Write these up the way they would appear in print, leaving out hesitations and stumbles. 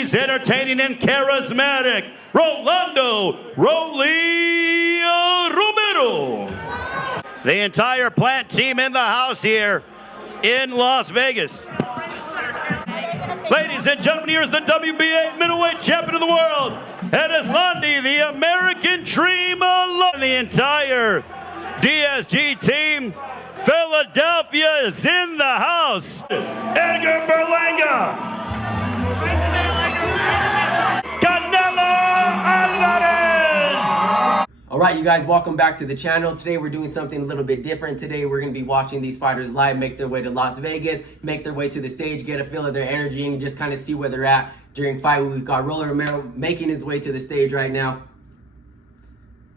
ladies, entertaining and charismatic, Rolando Romero. The entire Plant team in the house here in Las Vegas. Ladies and gentlemen, here's the WBA middleweight champion of the world, and Landy, the American Dream alone. The entire DSG team, Philadelphia is in the house. Edgar Berlanga, Canelo Alvarez. All right, you guys, welcome back to the channel. Today we're doing something a little bit different. Today we're going to be watching these fighters live, make their way to Las Vegas, make their way to the stage, get a feel of their energy, and just kind of see where they're at during fight week. We've got Romero making his way to the stage right now.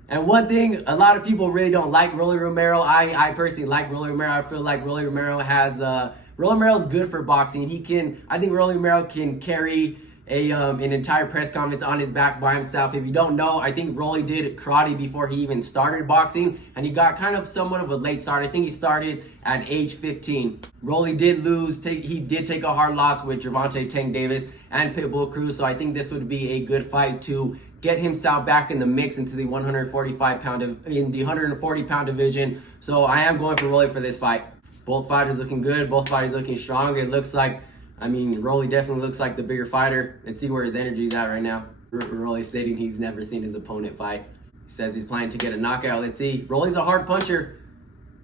And one thing, a lot of people really don't like Romero. I personally like Romero. I feel like Romero has Romero's good for boxing. I think Romero can carry an entire press conference on his back by himself. If you don't know, I think Rolly did karate before he even started boxing, and he got kind of somewhat of a late start. I think he started at age 15. Rolly did lose. He did take a hard loss with Gervonta Tank Davis and Pitbull Cruz, so I think this would be a good fight to get himself back in the mix into the 140-pound division. So I am going for Rolly for this fight. Both fighters looking good. Both fighters looking strong. It looks like, Rolly definitely looks like the bigger fighter. Let's see where his energy is at right now. Rolly stating he's never seen his opponent fight. He says he's planning to get a knockout. Let's see. Rolly's a hard puncher.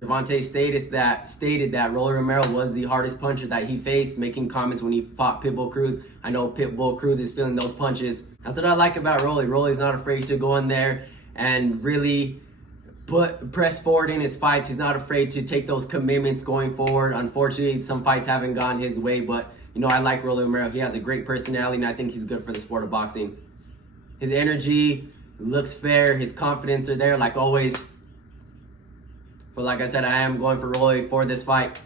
Gervonta stated that Rolly Romero was the hardest puncher that he faced, making comments when he fought Pitbull Cruz. I know Pitbull Cruz is feeling those punches. That's what I like about Rolly. Rolly's not afraid to go in there and really press forward in his fights. He's not afraid to take those commitments going forward. Unfortunately, some fights haven't gone his way, but I like Rolly Romero. He has a great personality, and I think he's good for the sport of boxing. His energy looks fair. His confidence are there, like always. But like I said, I am going for Rolly for this fight.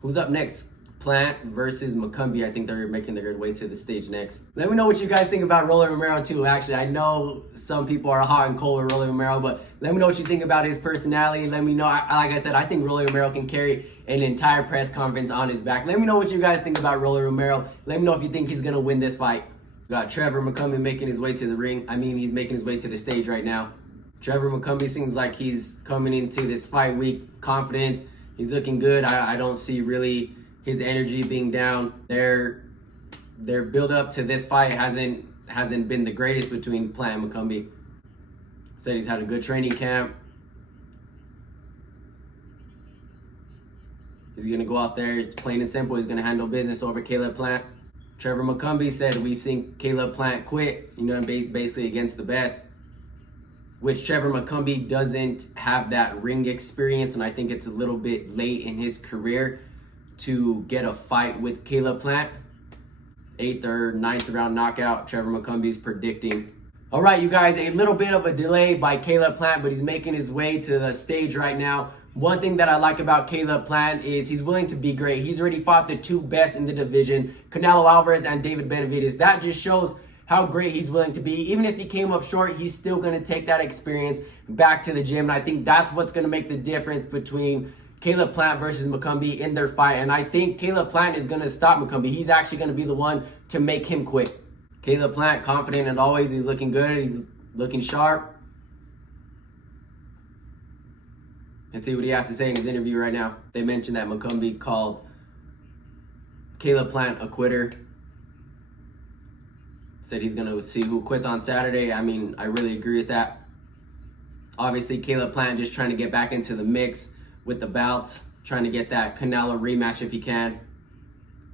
Who's up next? Plant versus McCumbee. I think they're making their way to the stage next. Let me know what you guys think about Rolly Romero too. Actually, I know some people are hot and cold with Rolly Romero, but let me know what you think about his personality. Let me know. Like I said, I think Rolly Romero can carry an entire press conference on his back. Let me know what you guys think about Rolly Romero. Let me know if you think he's going to win this fight. We got Trevor McCumbee making his way to the ring. He's making his way to the stage right now. Trevor McCumbee seems like he's coming into this fight week confident. He's looking good. I don't see really his energy being down. Their build up to this fight hasn't been the greatest between Plant and McCumbee. Said he's had a good training camp. He's gonna go out there, plain and simple. He's gonna handle business over Caleb Plant. Trevor McCumbee said we've seen Caleb Plant quit, basically against the best. Which Trevor McCumbee doesn't have that ring experience, and I think it's a little bit late in his career to get a fight with Caleb Plant. 8th or 9th round knockout, Trevor McCumbee's predicting. All right, you guys, a little bit of a delay by Caleb Plant, but he's making his way to the stage right now. One thing that I like about Caleb Plant is he's willing to be great. He's already fought the two best in the division, Canelo Alvarez and David Benavidez. That just shows how great he's willing to be. Even if he came up short, he's still going to take that experience back to the gym. And I think that's what's going to make the difference between Caleb Plant versus McCumbee in their fight. And I think Caleb Plant is going to stop McCumbee. He's actually going to be the one to make him quit. Caleb Plant, confident as always. He's looking good. He's looking sharp. Let's see what he has to say in his interview right now. They mentioned that McCumbee called Caleb Plant a quitter. Said he's going to see who quits on Saturday. I really agree with that. Obviously, Caleb Plant just trying to get back into the mix with the bouts, trying to get that Canelo rematch if he can.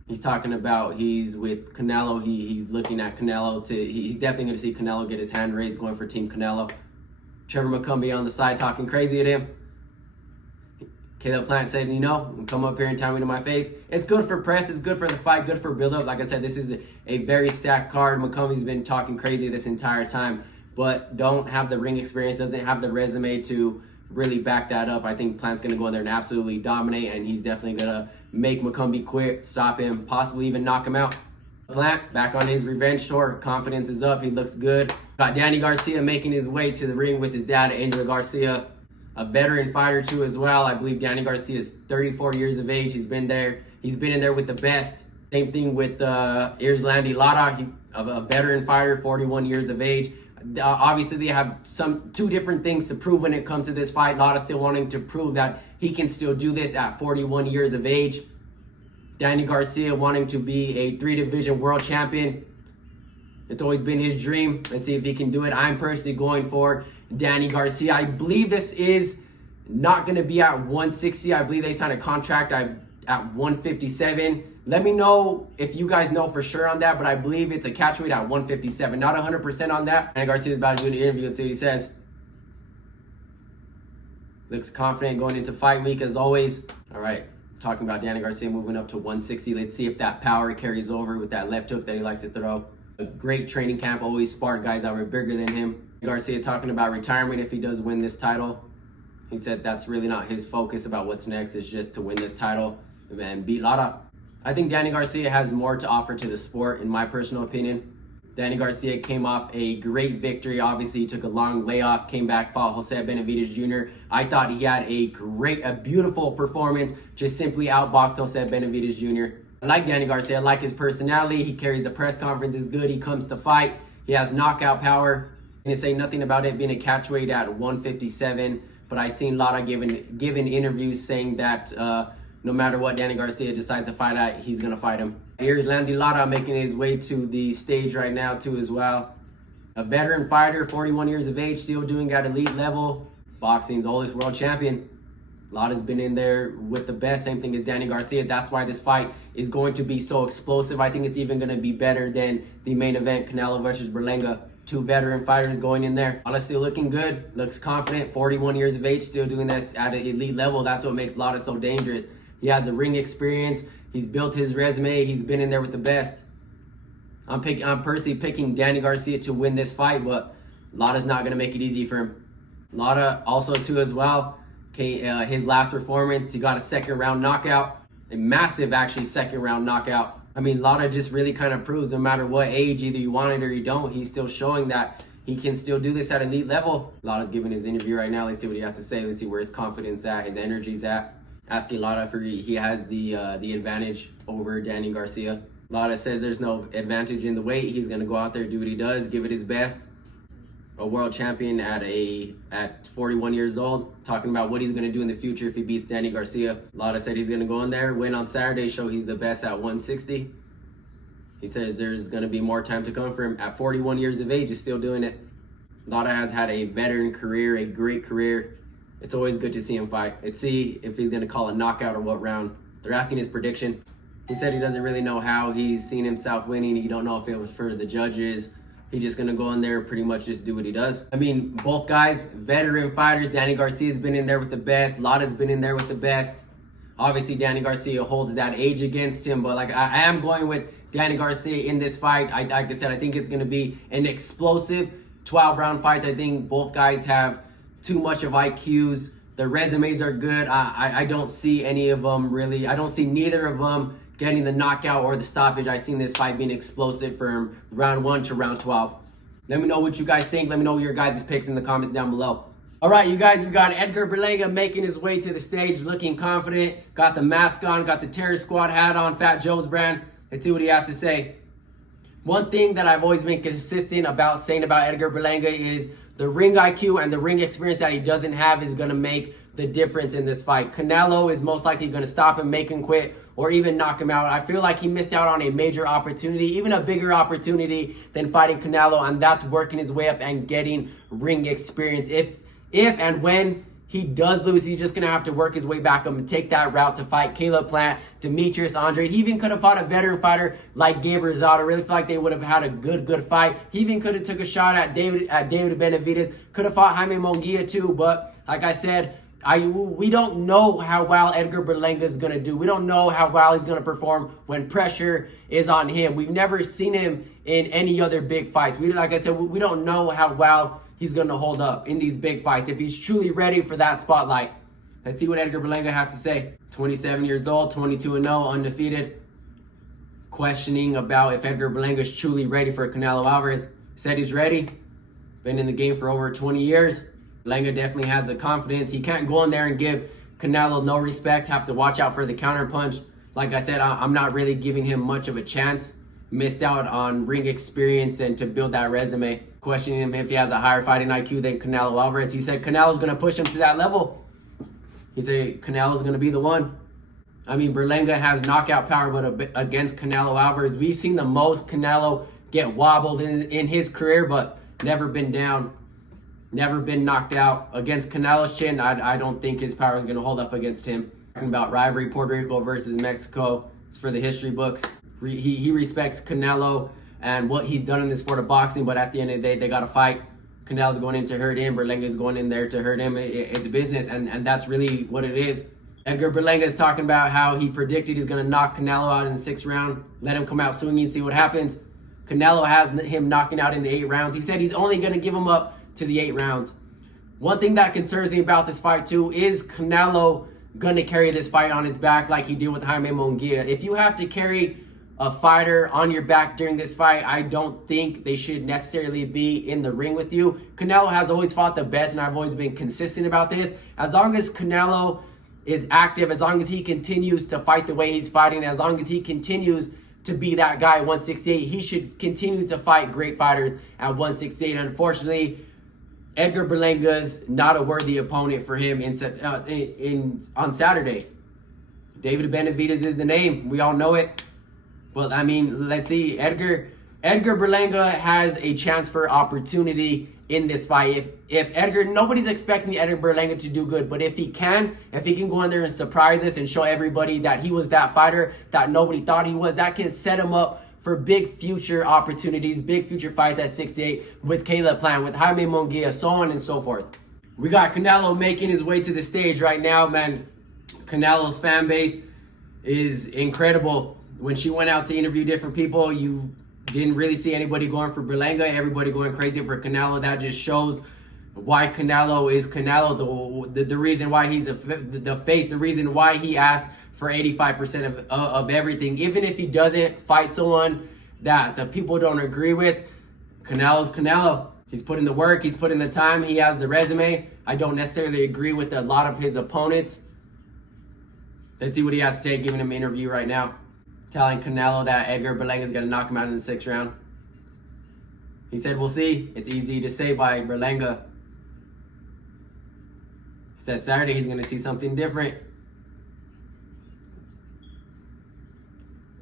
He's talking about he's with Canelo. He's looking at Canelo he's definitely going to see Canelo get his hand raised, going for Team Canelo. Trevor McCumbee on the side talking crazy at him. Caleb Plant said, come up here and tell me to my face. It's good for press. It's good for the fight. Good for build-up. Like I said, this is a very stacked card. McCumbee's been talking crazy this entire time, but don't have the ring experience, doesn't have the resume to really back that up. I think Plant's going to go in there and absolutely dominate, and he's definitely going to make McCumbee quit, stop him, possibly even knock him out. Plant back on his revenge tour. Confidence is up. He looks good. Got Danny Garcia making his way to the ring with his dad, Angel Garcia. A veteran fighter too as well. I believe Danny Garcia is 34 years of age. He's been in there with the best. Same thing with Irslandi Lara. He's a veteran fighter, 41 years of age. Obviously, they have two different things to prove when it comes to this fight. Lara still wanting to prove that he can still do this at 41 years of age. Danny Garcia wanting to be a 3-division world champion. It's always been his dream. Let's see if he can do it. I'm personally going for Danny Garcia. I believe this is not going to be at 160. I believe they signed a contract at 157. Let me know if you guys know for sure on that, but I believe it's a catch weight at 157. Not 100% on that. Danny Garcia is about to do the interview. Let's see what he says. Looks confident going into fight week as always. All right, talking about Danny Garcia moving up to 160. Let's see if that power carries over with that left hook that he likes to throw. A great training camp, always sparred guys that were bigger than him. Garcia talking about retirement if he does win this title. He said that's really not his focus about what's next. It's just to win this title and beat Lara. I think Danny Garcia has more to offer to the sport, in my personal opinion. Danny Garcia came off a great victory. Obviously, he took a long layoff, came back, fought Jose Benavidez Jr. I thought he had a beautiful performance, just simply outboxed Jose Benavidez Jr. I like Danny Garcia. I like his personality. He carries the press conferences good. He comes to fight. He has knockout power. And to say nothing about it being a catch weight at 157, but I seen Lara giving interviews saying that no matter what Danny Garcia decides to fight at, he's gonna fight him. Here's Irslandi Lara making his way to the stage right now too as well. A veteran fighter, 41 years of age, still doing at elite level. Boxing's oldest world champion. Lara's been in there with the best, same thing as Danny Garcia. That's why this fight is going to be so explosive. I think it's even gonna be better than the main event, Canelo versus Berlanga. 2 veteran fighters going in there. Lara still looking good, looks confident, 41 years of age, still doing this at an elite level. That's what makes Lara so dangerous. He has the ring experience. He's built his resume. He's been in there with the best. I'm personally picking Danny Garcia to win this fight, but Lara's not gonna make it easy for him. Lara also too as well. Okay, his last performance, he got a 2nd round knockout, a massive actually 2nd round knockout. I mean, Lara just really kind of proves no matter what age, either you want it or you don't, he's still showing that he can still do this at elite level. Lara's giving his interview right now. Let's see what he has to say. Let's see where his confidence at, his energy's at. Asking Lara if he has the advantage over Danny Garcia. Lara says there's no advantage in the weight. He's gonna go out there, do what he does, give it his best. A world champion at 41 years old, talking about what he's gonna do in the future if he beats Danny Garcia. Lara said he's gonna go in there, win on Saturday, show he's the best at 160. He says there's gonna be more time to come for him. At 41 years of age, he's still doing it. Lara has had a veteran career, a great career. It's always good to see him fight. Let's see if he's gonna call a knockout or what round. They're asking his prediction. He said he doesn't really know how. He's seen himself winning. He don't know if it was for the judges. He's just gonna go in there and pretty much just do what he does. I mean, both guys, veteran fighters. Danny Garcia's been in there with the best. Lara's been in there with the best. Obviously, Danny Garcia holds that age against him, but like I am going with Danny Garcia in this fight. Like I said, I think it's gonna be an explosive 12-round fight. I think both guys have too much of IQs. Their resumes are good. I don't see any of them really. I don't see neither of them getting the knockout or the stoppage. I've seen this fight being explosive from round 1 to round 12. Let me know what you guys think. Let me know your guys' picks in the comments down below. All right, you guys, we got Edgar Berlanga making his way to the stage, looking confident. Got the mask on, got the Terror Squad hat on, Fat Joe's brand. Let's see what he has to say. One thing that I've always been consistent about saying about Edgar Berlanga is the ring IQ and the ring experience that he doesn't have is going to make the difference in this fight. Canelo is most likely going to stop him, make him quit, or even knock him out. I feel like he missed out on a major opportunity, even a bigger opportunity than fighting Canelo, and that's working his way up and getting ring experience. If and when he does lose, he's just going to have to work his way back up and take that route to fight Caleb Plant, Demetrius Andrade. He even could have fought a veteran fighter like Gabe Rosado. I really feel like they would have had a good fight. He even could have took a shot at David Benavidez. Could have fought Jaime Munguia too, but like I said, we don't know how well Edgar Berlanga is going to do. We don't know how well he's going to perform when pressure is on him. We've never seen him in any other big fights. Like I said, we don't know how well he's going to hold up in these big fights, if he's truly ready for that spotlight. Let's see what Edgar Berlanga has to say. 27 years old, 22-0, undefeated. Questioning about if Edgar Berlanga is truly ready for Canelo Alvarez. Said he's ready. Been in the game for over 20 years. Berlanga definitely has the confidence. He can't go in there and give Canelo no respect, have to watch out for the counter punch. Like I said, I'm not really giving him much of a chance. Missed out on ring experience and to build that resume. Questioning him if he has a higher fighting IQ than Canelo Alvarez. He said Canelo's going to push him to that level. He said Canelo's going to be the one. I mean, Berlanga has knockout power, but against Canelo Alvarez, we've seen the most Canelo get wobbled in his career, but never been down, never been knocked out. Against Canelo's chin, I don't think his power is going to hold up against him. Talking about rivalry, Puerto Rico versus Mexico, it's for the history books. He respects Canelo and what he's done in the sport of boxing, but at the end of the day, they got to fight. Canelo's going in to hurt him. Berlanga's going in there to hurt him. It's business, and that's really what it is. Edgar Berlanga is talking about how he predicted he's going to knock Canelo out in the 6th round. Let him come out swinging and see what happens. Canelo has him knocking out in the 8 rounds. He said he's only going to give him up to the 8 rounds. One thing that concerns me about this fight too is Canelo going to carry this fight on his back like he did with Jaime Munguia. If you have to carry a fighter on your back during this fight, I don't think they should necessarily be in the ring with you. Canelo has always fought the best, and I've always been consistent about this. As long as Canelo is active, as long as he continues to fight the way he's fighting, as long as he continues to be that guy at 168, he should continue to fight great fighters at 168. Unfortunately, Edgar Berlanga's not a worthy opponent for him on Saturday. David Benavidez is the name. We all know it. Well, I mean, let's see. Edgar Berlanga has a chance for opportunity in this fight. If Edgar, nobody's expecting Edgar Berlanga to do good, but if he can go in there and surprise us and show everybody that he was that fighter that nobody thought he was, that can set him up for big future opportunities, big future fights at 68 with Caleb Plant, with Jaime Munguia, so on and so forth. We got Canelo making his way to the stage right now, man. Canelo's fan base is incredible. When she went out to interview different people, you didn't really see anybody going for Berlanga, everybody going crazy for Canelo. That just shows why Canelo is Canelo, the reason why he's the face, the reason why he asked for 85% of everything. Even if he doesn't fight someone that the people don't agree with, Canelo's Canelo. He's put in the work, he's put in the time, he has the resume. I don't necessarily agree with a lot of his opponents. Let's see what he has to say, giving him an interview right now, telling Canelo that Edgar Berlanga is going to knock him out in the 6th round. He said, we'll see. It's easy to say by Berlanga. He said Saturday he's going to see something different.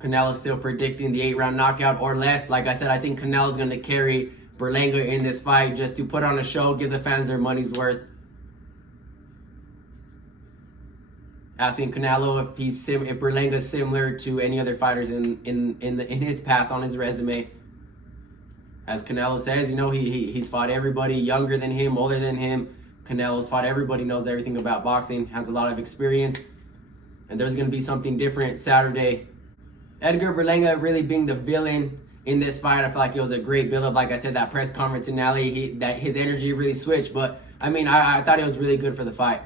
Canelo's still predicting the 8-round knockout or less. Like I said, I think Canelo's going to carry Berlanga in this fight just to put on a show, give the fans their money's worth. Asking Canelo if Berlanga's similar to any other fighters in his past on his resume. As Canelo says, you know, he's fought everybody younger than him, older than him. Canelo's fought everybody, knows everything about boxing, has a lot of experience. And there's going to be something different Saturday. Edgar Berlanga really being the villain in this fight. I feel like it was a great build-up. Like I said, that press conference finale, that his energy really switched. But, I mean, I thought it was really good for the fight.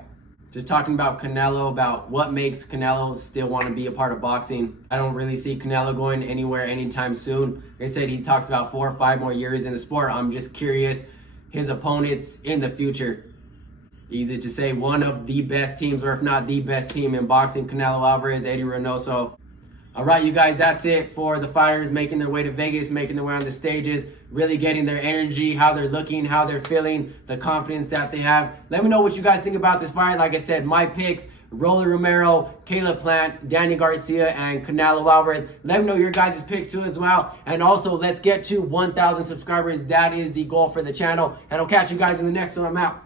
Just talking about Canelo, about what makes Canelo still want to be a part of boxing. I don't really see Canelo going anywhere anytime soon. Like I said, he talks about 4 or 5 more years in the sport. I'm just curious, his opponents in the future. Easy to say, one of the best teams, or if not the best team in boxing, Canelo Alvarez, Eddie Reynoso. All right, you guys, that's it for the fighters making their way to Vegas, making their way on the stages, really getting their energy, how they're looking, how they're feeling, the confidence that they have. Let me know what you guys think about this fight. Like I said, my picks, Rolly Romero, Caleb Plant, Danny Garcia, and Canelo Alvarez. Let me know your guys' picks too as well. And also, let's get to 1,000 subscribers. That is the goal for the channel. And I'll catch you guys in the next one. I'm out.